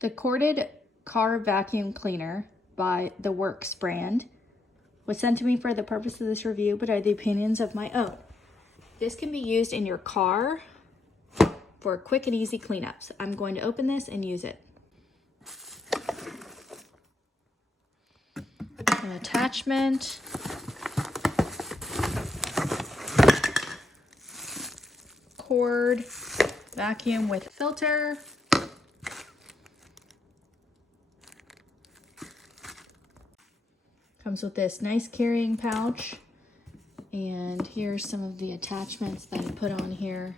The corded car vacuum cleaner by the Worx brand was sent to me for the purpose of this review, but are the opinions of my own. This can be used in your car for quick and easy cleanups. I'm going to open this and use it. An attachment. Cord, vacuum with filter. Comes with this nice carrying pouch. And here's some of the attachments that I put on here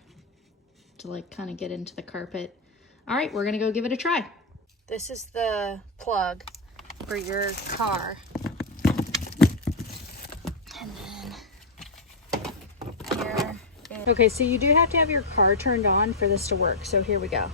to like kind of get into the carpet. All right, we're gonna go give it a try. This is the plug for your car. And then here. Okay, so you do have to have your car turned on for this to work. So here we go.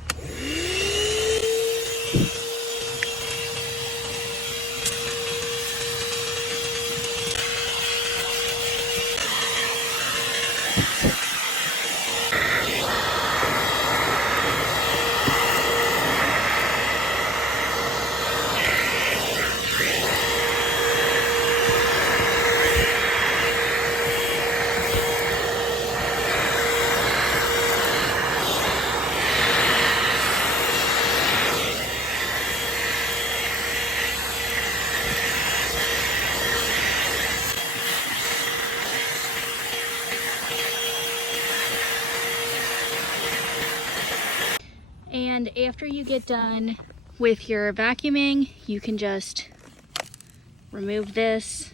And after you get done with your vacuuming, you can just remove this.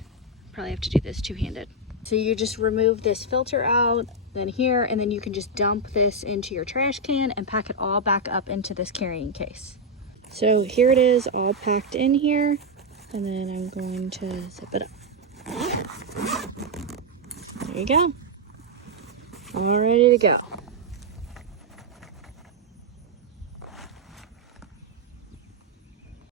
Probably have to do this two-handed. So you just remove this filter out, then here, and then you can just dump this into your trash can and pack it all back up into this carrying case. So here it is all packed in here, and then I'm going to zip it up. There you go. All ready to go.